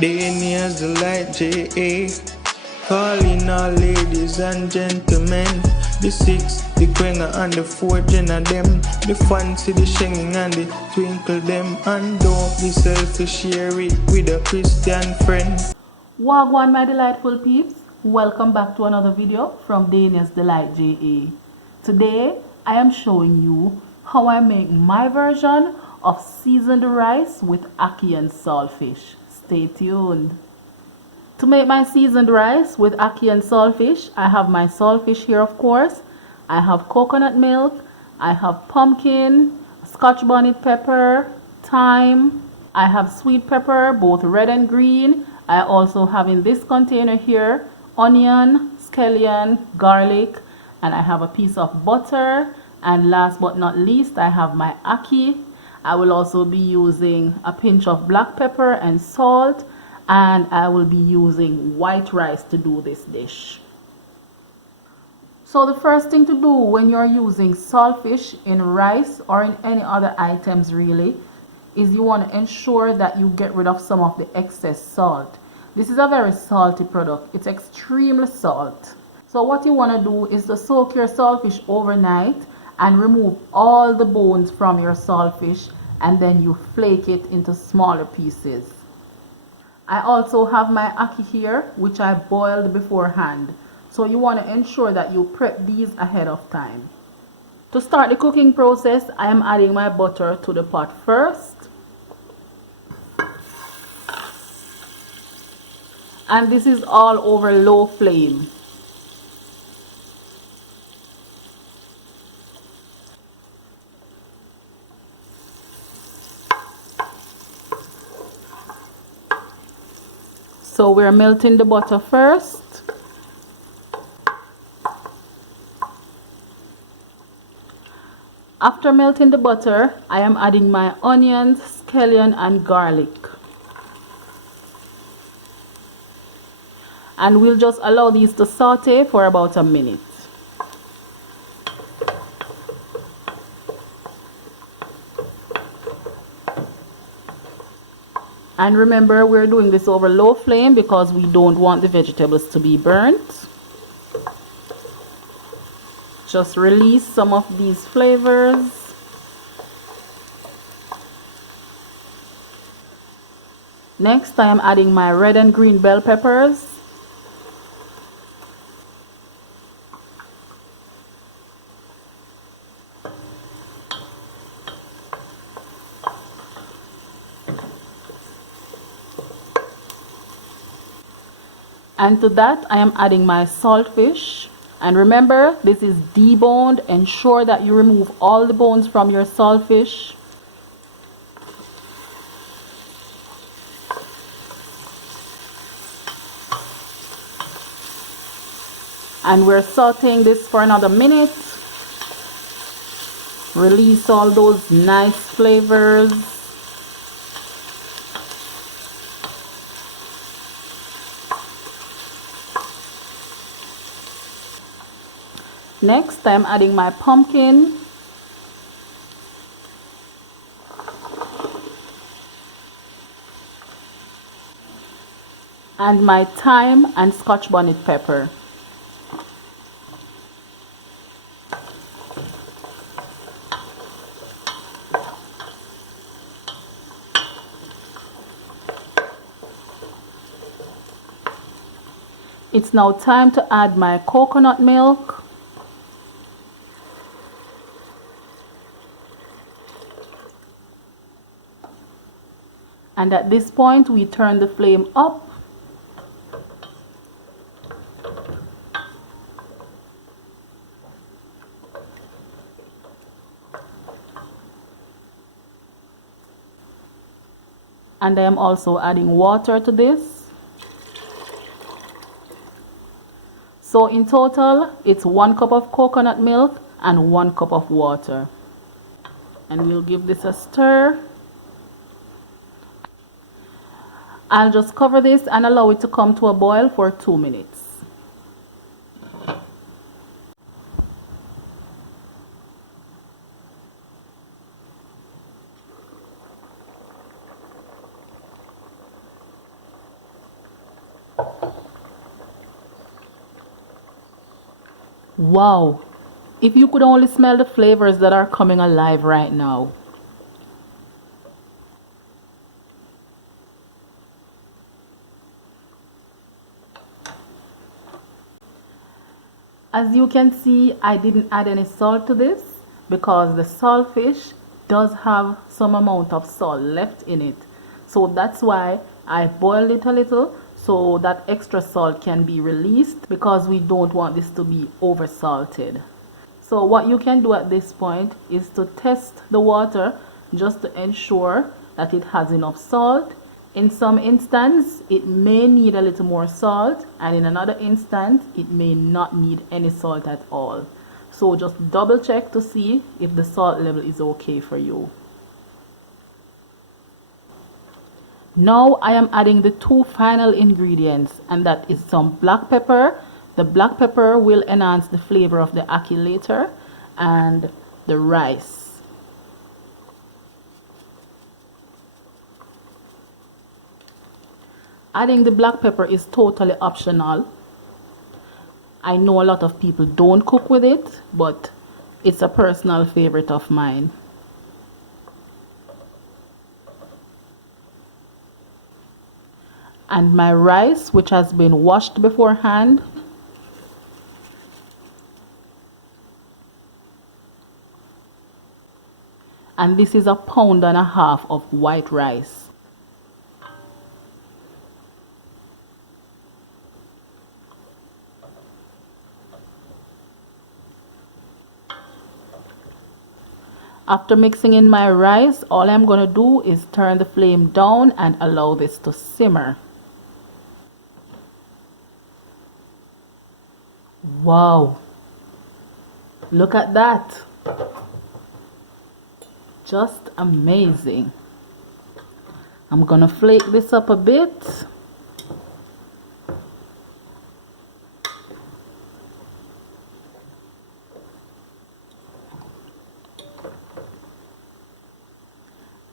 Danny has the light J.A. Calling all ladies and gentlemen. The 6, the quenga and the 4 gen of them. The fancy, the shinging and the twinkle them. And don't be selfish, share it with a Christian friend. Wagwan my delightful peeps, welcome back to another video from Daniel's Delight JA. Today I am showing you how I make my version of seasoned rice with ackee and saltfish. Stay tuned. To make my seasoned rice with ackee and saltfish, I have my saltfish here, of course. I have coconut milk, I have pumpkin, scotch bonnet pepper, thyme, I have sweet pepper, both red and green. I also have in this container here onion, scallion, garlic, and I have a piece of butter. And last but not least, I have my ackee. I will also be using a pinch of black pepper and salt, and I will be using white rice to do this dish. So the first thing to do when you're using saltfish in rice or in any other items really is you want to ensure that you get rid of some of the excess salt. This is a very salty product. It's extremely salt. So what you want to do is to soak your saltfish overnight and remove all the bones from your saltfish, and then you flake it into smaller pieces. I also have my ackee here, which I boiled beforehand. So you want to ensure that you prep these ahead of time. To start the cooking process, I am adding my butter to the pot first. And this is all over low flame. So we're melting the butter first. After melting the butter, I am adding my onions, scallion, and garlic. And we'll just allow these to saute for about a minute. And remember, we're doing this over low flame because we don't want the vegetables to be burnt. Just release some of these flavors. Next, I am adding my red and green bell peppers. And to that, I am adding my saltfish. And remember, this is deboned. Ensure that you remove all the bones from your saltfish. And we're sauteing this for another minute. Release all those nice flavors. Next, I'm adding my pumpkin. And my thyme and scotch bonnet pepper. It's now time to add my coconut milk. And at this point, we turn the flame up. And I am also adding water to this. So in total, it's 1 cup of coconut milk and 1 cup of water. And we'll give this a stir. I'll just cover this and allow it to come to a boil for 2 minutes. Wow, if you could only smell the flavors that are coming alive right now. As you can see, I didn't add any salt to this because the saltfish does have some amount of salt left in it. So that's why I boiled it a little so that extra salt can be released, because we don't want this to be over salted. So what you can do at this point is to test the water just to ensure that it has enough salt. In some instances, it may need a little more salt, and in another instance, it may not need any salt at all. So just double check to see if the salt level is okay for you. Now I am adding the two final ingredients, and that is some black pepper. The black pepper will enhance the flavor of the ackee later, and the rice. Adding the black pepper is totally optional. I know a lot of people don't cook with it, but it's a personal favorite of mine. And my rice, which has been washed beforehand. And this is 1.5 pounds of white rice. After mixing in my rice, all I'm going to do is turn the flame down and allow this to simmer. Wow, look at that. Just amazing. I'm going to flake this up a bit.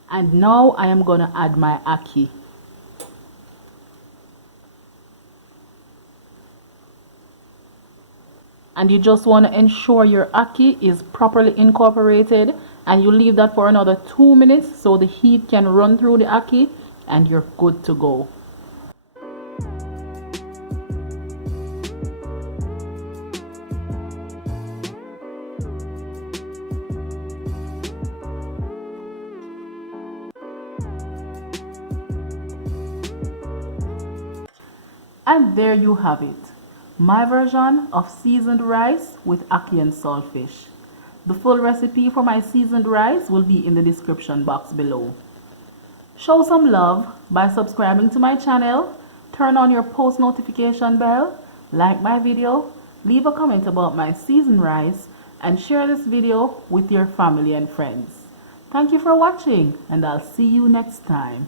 And now I am going to add my ackee. And you just want to ensure your ackee is properly incorporated, and you leave that for another 2 minutes so the heat can run through the ackee and you're good to go. And there you have it, my version of seasoned rice with ackee and saltfish. The full recipe for my seasoned rice will be in the description box below. Show some love by subscribing to my channel, turn on your post notification bell, like my video, leave a comment about my seasoned rice, and share this video with your family and friends. Thank you for watching, and I'll see you next time.